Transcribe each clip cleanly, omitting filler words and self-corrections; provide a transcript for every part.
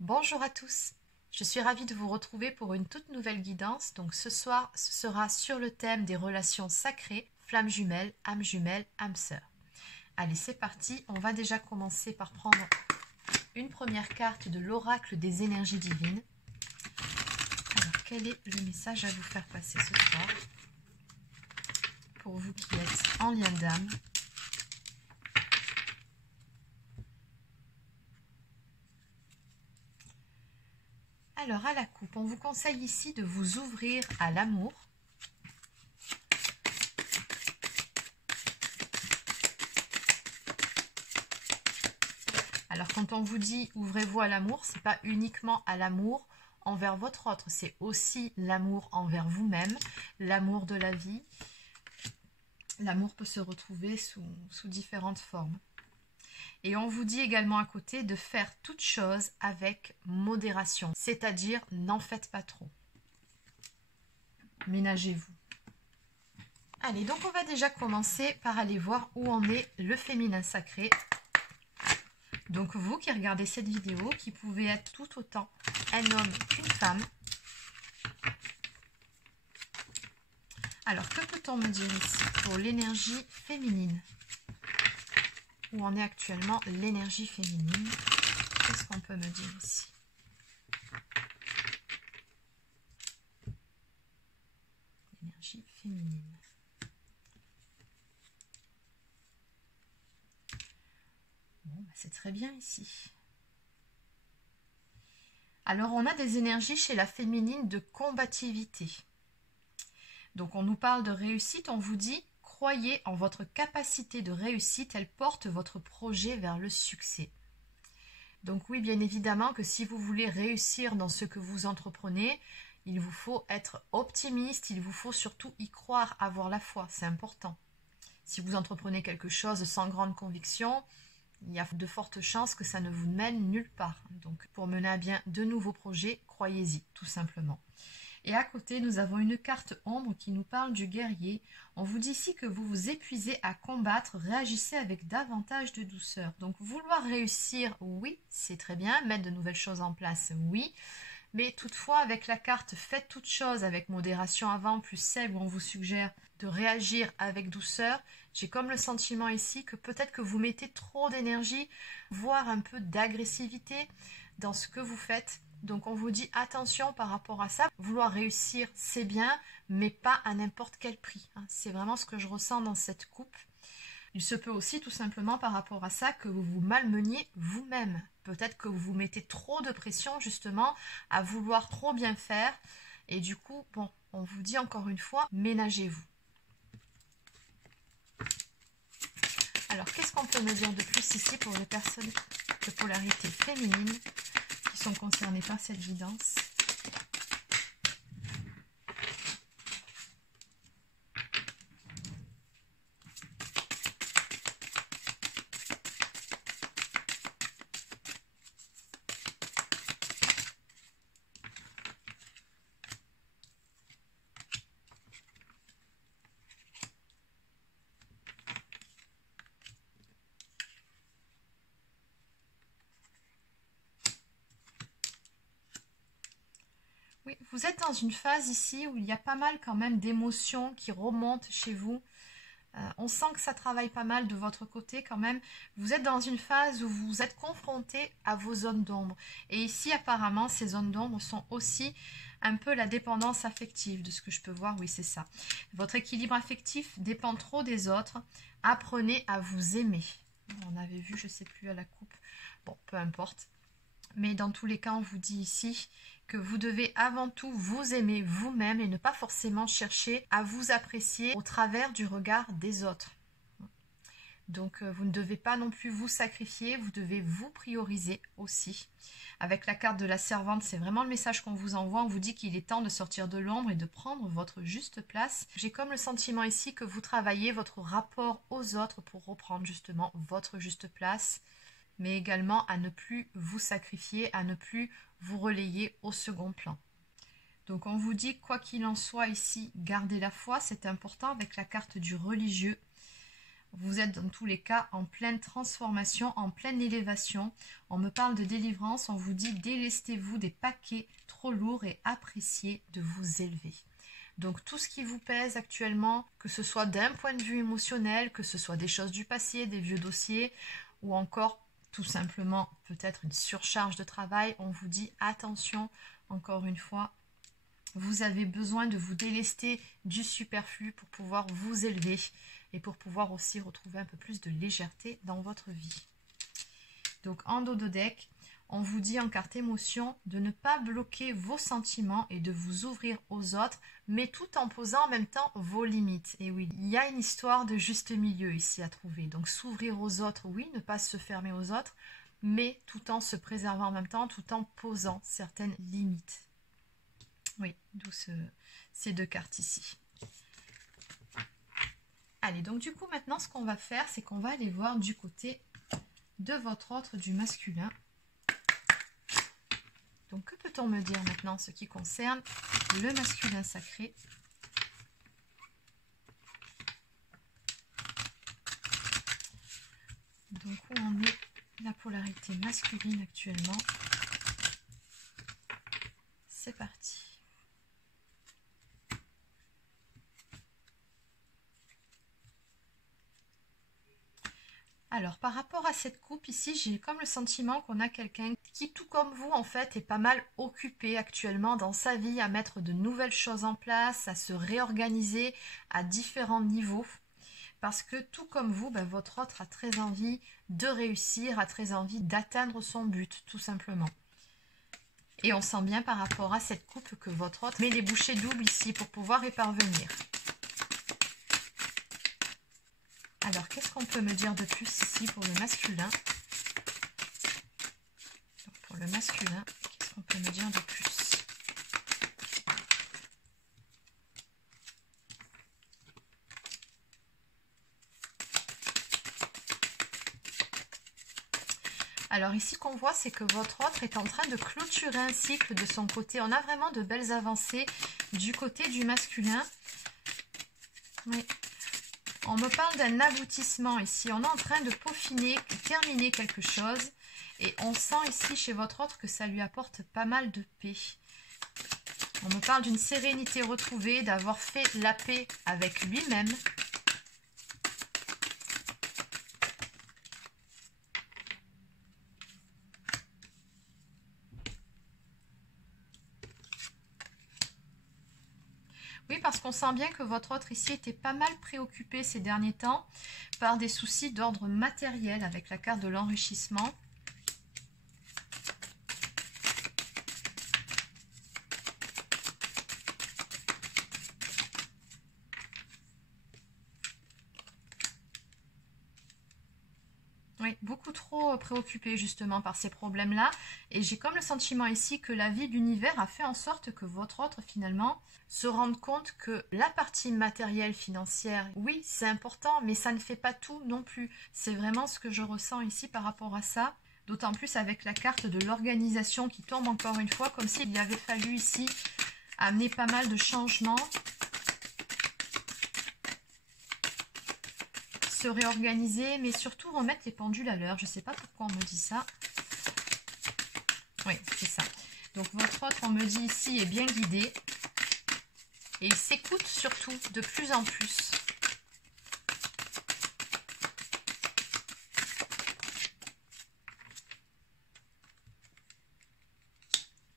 Bonjour à tous, je suis ravie de vous retrouver pour une toute nouvelle guidance. Donc ce soir, ce sera sur le thème des relations sacrées, flammes jumelles, âme sœur. Allez, c'est parti, on va déjà commencer par prendre une première carte de l'oracle des énergies divines. Alors, quel est le message à vous faire passer ce soir pour vous qui êtes en lien d'âme? Alors, à la coupe, on vous conseille ici de vous ouvrir à l'amour. Alors, quand on vous dit ouvrez-vous à l'amour, ce n'est pas uniquement à l'amour envers votre autre, c'est aussi l'amour envers vous-même, l'amour de la vie. L'amour peut se retrouver sous différentes formes. Et on vous dit également à côté de faire toute chose avec modération, c'est-à-dire n'en faites pas trop. Ménagez-vous. Allez, donc on va déjà commencer par aller voir où en est le féminin sacré. Donc vous qui regardez cette vidéo, qui pouvez être tout autant un homme qu'une femme. Alors, que peut-on me dire ici pour l'énergie féminine? Où en est actuellement l'énergie féminine? Qu'est-ce qu'on peut me dire ici? L'énergie féminine. Bon, bah c'est très bien ici. Alors, on a des énergies chez la féminine de combativité. Donc, on nous parle de réussite, on vous dit « Croyez en votre capacité de réussite, elle porte votre projet vers le succès. » Donc oui, bien évidemment que si vous voulez réussir dans ce que vous entreprenez, il vous faut être optimiste, il vous faut surtout y croire, avoir la foi, c'est important. Si vous entreprenez quelque chose sans grande conviction, il y a de fortes chances que ça ne vous mène nulle part. Donc pour mener à bien de nouveaux projets, croyez-y, tout simplement. Et à côté, nous avons une carte ombre qui nous parle du guerrier. On vous dit ici que vous vous épuisez à combattre, réagissez avec davantage de douceur. Donc vouloir réussir, oui, c'est très bien. Mettre de nouvelles choses en place, oui. Mais toutefois, avec la carte faites toutes choses avec modération avant, plus celle où on vous suggère de réagir avec douceur, j'ai comme le sentiment ici que peut-être que vous mettez trop d'énergie, voire un peu d'agressivité dans ce que vous faites. Donc on vous dit attention par rapport à ça. Vouloir réussir, c'est bien, mais pas à n'importe quel prix. C'est vraiment ce que je ressens dans cette coupe. Il se peut aussi tout simplement par rapport à ça que vous vous malmeniez vous-même. Peut-être que vous vous mettez trop de pression justement à vouloir trop bien faire. Et du coup, bon, on vous dit encore une fois, ménagez-vous. Alors, qu'est-ce qu'on peut me dire de plus ici pour les personnes de polarité féminine qui sont concernées par cette guidance? Oui, vous êtes dans une phase ici où il y a pas mal quand même d'émotions qui remontent chez vous. On sent que ça travaille pas mal de votre côté quand même. Vous êtes dans une phase où vous êtes confronté à vos zones d'ombre. Et ici, apparemment, ces zones d'ombre sont aussi un peu la dépendance affective, de ce que je peux voir. Oui, c'est ça. Votre équilibre affectif dépend trop des autres. Apprenez à vous aimer. On avait vu, je ne sais plus à la coupe. Bon, peu importe. Mais dans tous les cas, on vous dit ici que vous devez avant tout vous aimer vous-même et ne pas forcément chercher à vous apprécier au travers du regard des autres. Donc, vous ne devez pas non plus vous sacrifier, vous devez vous prioriser aussi. Avec la carte de la servante, c'est vraiment le message qu'on vous envoie. On vous dit qu'il est temps de sortir de l'ombre et de prendre votre juste place. J'ai comme le sentiment ici que vous travaillez votre rapport aux autres pour reprendre justement votre juste place, mais également à ne plus vous sacrifier, à ne plus vous relayer au second plan. Donc on vous dit, quoi qu'il en soit ici, gardez la foi, c'est important avec la carte du religieux. Vous êtes dans tous les cas en pleine transformation, en pleine élévation. On me parle de délivrance, on vous dit délestez-vous des paquets trop lourds et appréciez de vous élever. Donc tout ce qui vous pèse actuellement, que ce soit d'un point de vue émotionnel, que ce soit des choses du passé, des vieux dossiers, ou encore tout simplement peut-être une surcharge de travail, on vous dit attention, encore une fois, vous avez besoin de vous délester du superflu pour pouvoir vous élever et pour pouvoir aussi retrouver un peu plus de légèreté dans votre vie. Donc en dos de deck, on vous dit en carte émotion de ne pas bloquer vos sentiments et de vous ouvrir aux autres, mais tout en posant en même temps vos limites. Et oui, il y a une histoire de juste milieu ici à trouver. Donc s'ouvrir aux autres, oui, ne pas se fermer aux autres, mais tout en se préservant en même temps, tout en posant certaines limites. Oui, d'où ces deux cartes ici. Allez, donc du coup, maintenant, ce qu'on va faire, c'est qu'on va aller voir du côté de votre autre, du masculin. Donc, que peut-on me dire maintenant en ce qui concerne le masculin sacré? Donc, où en est la polarité masculine actuellement? C'est parti. Alors, par rapport à cette coupe ici, j'ai comme le sentiment qu'on a quelqu'un qui, tout comme vous, en fait, est pas mal occupé actuellement dans sa vie à mettre de nouvelles choses en place, à se réorganiser à différents niveaux. Parce que, tout comme vous, ben, votre autre a très envie de réussir, a très envie d'atteindre son but, tout simplement. Et on sent bien par rapport à cette coupe que votre autre met les bouchées doubles ici pour pouvoir y parvenir. Alors, qu'est-ce qu'on peut me dire de plus ici pour le masculin? Donc, pour le masculin, qu'est-ce qu'on peut me dire de plus? Alors ici, qu'on voit, c'est que votre autre est en train de clôturer un cycle de son côté. On a vraiment de belles avancées du côté du masculin. Oui. On me parle d'un aboutissement ici. On est en train de peaufiner, terminer quelque chose. Et on sent ici chez votre autre que ça lui apporte pas mal de paix. On me parle d'une sérénité retrouvée, d'avoir fait la paix avec lui-même. Oui, parce qu'on sent bien que votre autre ici était pas mal préoccupé ces derniers temps par des soucis d'ordre matériel avec la carte de l'enrichissement. Oui, beaucoup trop préoccupé justement par ces problèmes-là. Et j'ai comme le sentiment ici que la vie de l'univers a fait en sorte que votre autre finalement se rende compte que la partie matérielle, financière, oui, c'est important, mais ça ne fait pas tout non plus. C'est vraiment ce que je ressens ici par rapport à ça. D'autant plus avec la carte de l'organisation qui tombe encore une fois, comme s'il y avait fallu ici amener pas mal de changements. Se réorganiser, mais surtout remettre les pendules à l'heure. Je ne sais pas pourquoi on me dit ça. Oui, c'est ça. Donc votre autre, on me dit ici, est bien guidé. Et il s'écoute surtout de plus en plus.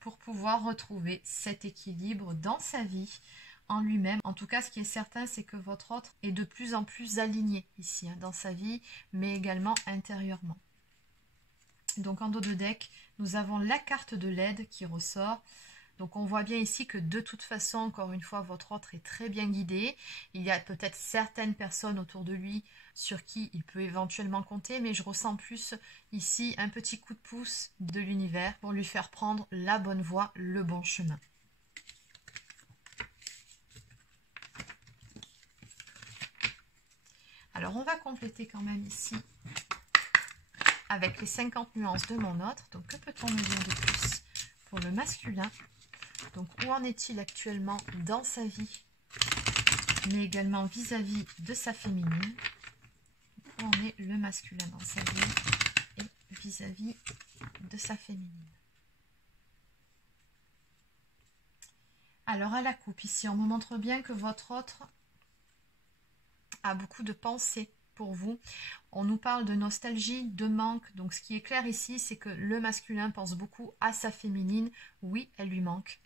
Pour pouvoir retrouver cet équilibre dans sa vie, en lui-même. En tout cas, ce qui est certain, c'est que votre autre est de plus en plus aligné ici, dans sa vie, mais également intérieurement. Donc en dos de deck, nous avons la carte de l'aide qui ressort. Donc on voit bien ici que de toute façon, encore une fois, votre autre est très bien guidé. Il y a peut-être certaines personnes autour de lui sur qui il peut éventuellement compter, mais je ressens plus ici un petit coup de pouce de l'univers pour lui faire prendre la bonne voie, le bon chemin. Alors, on va compléter quand même ici avec les 50 nuances de mon autre. Donc, que peut-on me dire de plus pour le masculin? Donc, où en est-il actuellement dans sa vie, mais également vis-à-vis de sa féminine? où en est le masculin dans sa vie et vis-à-vis de sa féminine. Alors à la coupe, ici, on me montre bien que votre autre a beaucoup de pensées pour vous. On nous parle de nostalgie, de manque. Donc ce qui est clair ici, c'est que le masculin pense beaucoup à sa féminine. Oui, elle lui manque.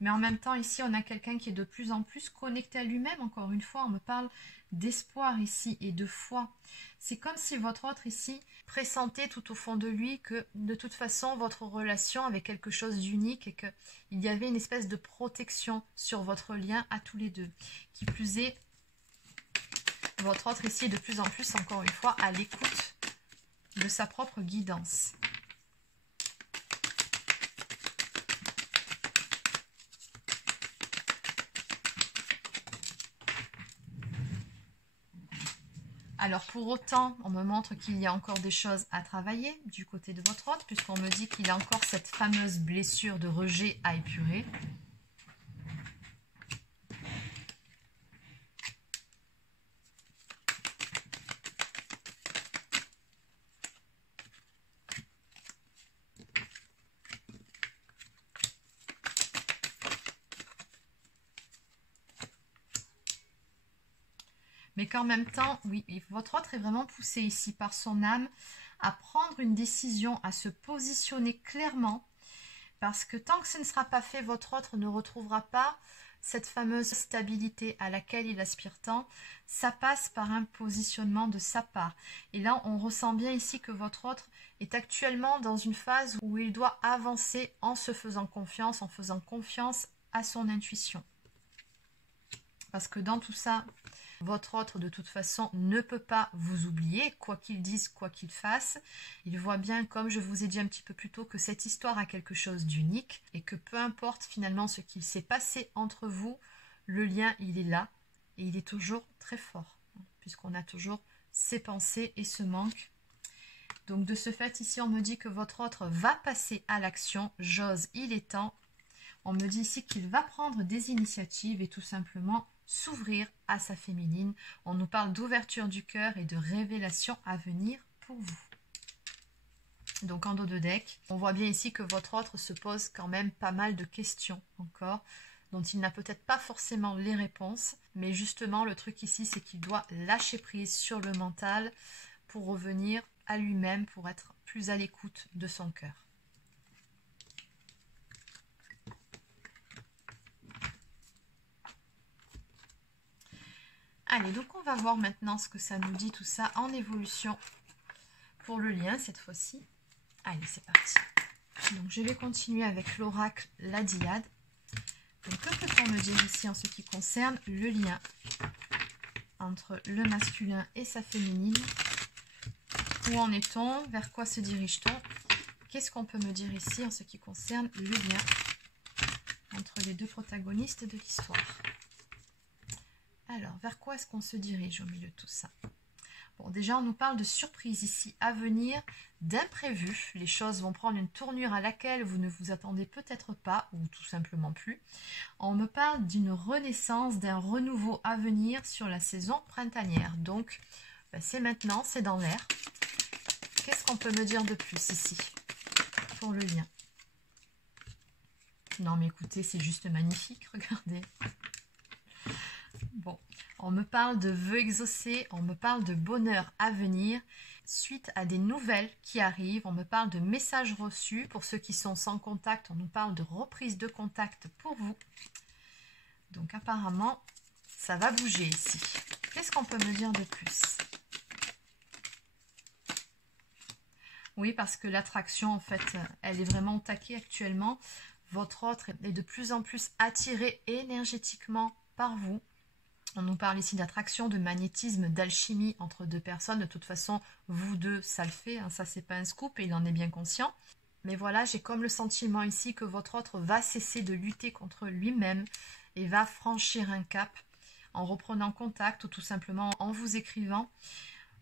Mais en même temps, ici, on a quelqu'un qui est de plus en plus connecté à lui-même. Encore une fois, on me parle d'espoir ici et de foi. C'est comme si votre autre ici pressentait tout au fond de lui que de toute façon, votre relation avait quelque chose d'unique et qu'il y avait une espèce de protection sur votre lien à tous les deux. Qui plus est, votre autre ici est de plus en plus, encore une fois, à l'écoute de sa propre guidance. Alors pour autant, on me montre qu'il y a encore des choses à travailler du côté de votre autre, puisqu'on me dit qu'il a encore cette fameuse blessure de rejet à épurer. Mais qu'en même temps, oui, votre autre est vraiment poussé ici par son âme à prendre une décision, à se positionner clairement. Parce que tant que ce ne sera pas fait, votre autre ne retrouvera pas cette fameuse stabilité à laquelle il aspire tant. Ça passe par un positionnement de sa part. Et là, on ressent bien ici que votre autre est actuellement dans une phase où il doit avancer en se faisant confiance, en faisant confiance à son intuition. Parce que dans tout ça, votre autre, de toute façon, ne peut pas vous oublier, quoi qu'il dise, quoi qu'il fasse. Il voit bien, comme je vous ai dit un petit peu plus tôt, que cette histoire a quelque chose d'unique et que peu importe finalement ce qu'il s'est passé entre vous, le lien, il est là et il est toujours très fort, puisqu'on a toujours ses pensées et ce manque. Donc de ce fait, ici, on me dit que votre autre va passer à l'action. J'ose, il est temps. On me dit ici qu'il va prendre des initiatives et tout simplement s'ouvrir à sa féminine. On nous parle d'ouverture du cœur et de révélation à venir pour vous. Donc en dos de deck, on voit bien ici que votre autre se pose quand même pas mal de questions encore, dont il n'a peut-être pas forcément les réponses, mais justement le truc ici c'est qu'il doit lâcher prise sur le mental pour revenir à lui-même, pour être plus à l'écoute de son cœur. Allez, donc on va voir maintenant ce que ça nous dit tout ça en évolution pour le lien cette fois-ci. Allez, c'est parti. Donc je vais continuer avec l'oracle, la Diade. Donc que peut-on me dire ici en ce qui concerne le lien entre le masculin et sa féminine? Où en est-on? Vers quoi se dirige-t-on? Qu'est-ce qu'on peut me dire ici en ce qui concerne le lien entre les deux protagonistes de l'histoire? Alors, vers quoi est-ce qu'on se dirige au milieu de tout ça? Bon, déjà, on nous parle de surprises ici à venir, d'imprévus. Les choses vont prendre une tournure à laquelle vous ne vous attendez peut-être pas, ou tout simplement plus. On me parle d'une renaissance, d'un renouveau à venir sur la saison printanière. Donc, c'est maintenant, c'est dans l'air. Qu'est-ce qu'on peut me dire de plus ici pour le lien? Non, mais écoutez, c'est juste magnifique, regardez. Bon, on me parle de vœux exaucés, on me parle de bonheur à venir, suite à des nouvelles qui arrivent, on me parle de messages reçus. Pour ceux qui sont sans contact, on nous parle de reprise de contact pour vous. Donc apparemment, ça va bouger ici. Qu'est-ce qu'on peut me dire de plus? Oui, parce que l'attraction, en fait, elle est vraiment au taquet actuellement. Votre autre est de plus en plus attiré énergétiquement par vous. On nous parle ici d'attraction, de magnétisme, d'alchimie entre deux personnes. De toute façon, vous deux, ça le fait. Hein, ça, c'est pas un scoop et il en est bien conscient. Mais voilà, j'ai comme le sentiment ici que votre autre va cesser de lutter contre lui-même et va franchir un cap en reprenant contact ou tout simplement en vous écrivant.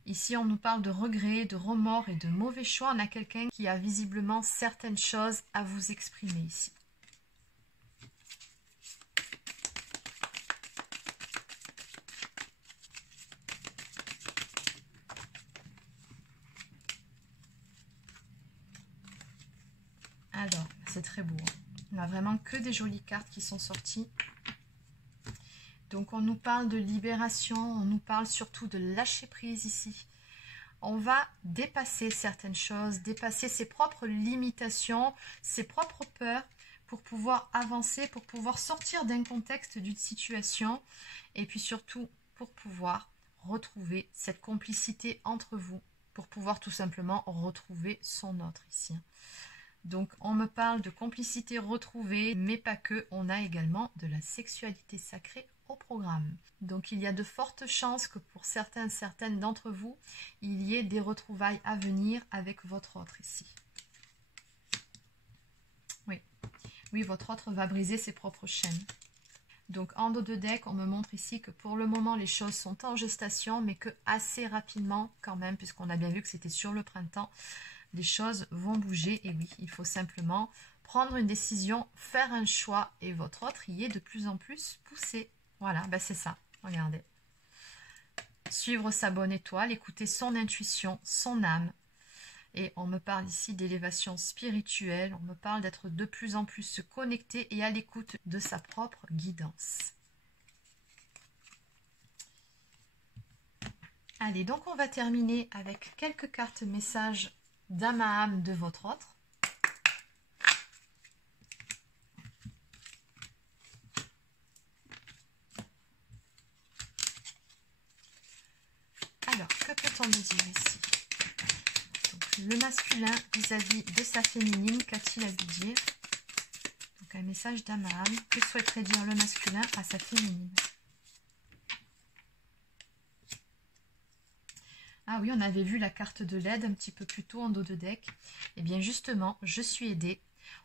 Ici, on nous parle de regrets, de remords et de mauvais choix. On a quelqu'un qui a visiblement certaines choses à vous exprimer ici. Alors, c'est très beau. On a vraiment que des jolies cartes qui sont sorties. Donc, on nous parle de libération, on nous parle surtout de lâcher prise ici. On va dépasser certaines choses, dépasser ses propres limitations, ses propres peurs pour pouvoir avancer, pour pouvoir sortir d'un contexte, d'une situation et puis surtout pour pouvoir retrouver cette complicité entre vous, pour pouvoir tout simplement retrouver son autre ici. Donc, on me parle de complicité retrouvée, mais pas que. On a également de la sexualité sacrée au programme. Donc, il y a de fortes chances que pour certaines d'entre vous, il y ait des retrouvailles à venir avec votre autre ici. Oui, oui, votre autre va briser ses propres chaînes. Donc, en dos de deck, on me montre ici que pour le moment, les choses sont en gestation, mais que assez rapidement quand même, puisqu'on a bien vu que c'était sur le printemps, les choses vont bouger. Et oui, il faut simplement prendre une décision, faire un choix et votre autre y est de plus en plus poussé. Voilà, ben c'est ça, regardez. Suivre sa bonne étoile, écouter son intuition, son âme. Et on me parle ici d'élévation spirituelle, on me parle d'être de plus en plus connecté et à l'écoute de sa propre guidance. Allez, donc on va terminer avec quelques cartes messages d'âme à âme de votre autre. Alors, que peut-on nous dire ici? Donc, le masculin vis-à-vis de sa féminine, qu'a-t-il à lui dire? Donc, un message d'âme à âme. Que souhaiterait dire le masculin à sa féminine? Ah oui, on avait vu la carte de l'aide un petit peu plus tôt en dos de deck. Eh bien justement, je suis aidée.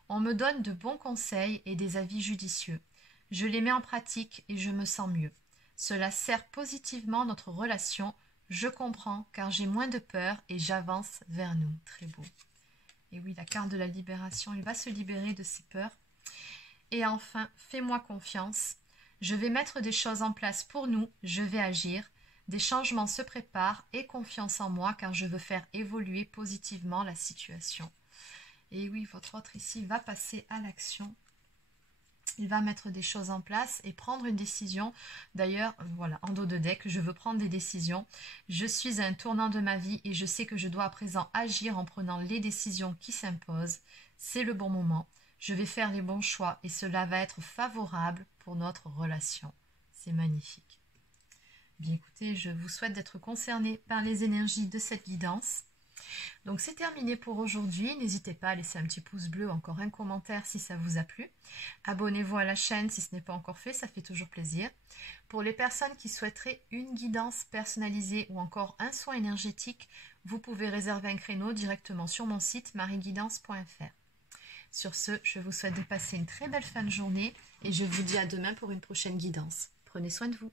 On me donne de bons conseils et des avis judicieux. Je les mets en pratique et je me sens mieux. Cela sert positivement notre relation. Je comprends car j'ai moins de peur et j'avance vers nous. Très beau. Et oui, la carte de la libération, il va se libérer de ses peurs. Et enfin, fais-moi confiance. Je vais mettre des choses en place pour nous. Je vais agir. Des changements se préparent et confiance en moi car je veux faire évoluer positivement la situation. Et oui, votre autre ici va passer à l'action. Il va mettre des choses en place et prendre une décision. D'ailleurs, voilà, en dos de deck, je veux prendre des décisions. Je suis à un tournant de ma vie et je sais que je dois à présent agir en prenant les décisions qui s'imposent. C'est le bon moment. Je vais faire les bons choix et cela va être favorable pour notre relation. C'est magnifique. Bien écoutez, je vous souhaite d'être concerné par les énergies de cette guidance. Donc c'est terminé pour aujourd'hui. N'hésitez pas à laisser un petit pouce bleu, encore un commentaire si ça vous a plu. Abonnez-vous à la chaîne si ce n'est pas encore fait, ça fait toujours plaisir. Pour les personnes qui souhaiteraient une guidance personnalisée ou encore un soin énergétique, vous pouvez réserver un créneau directement sur mon site marieguidance.fr. Sur ce, je vous souhaite de passer une très belle fin de journée et je vous dis à demain pour une prochaine guidance. Prenez soin de vous.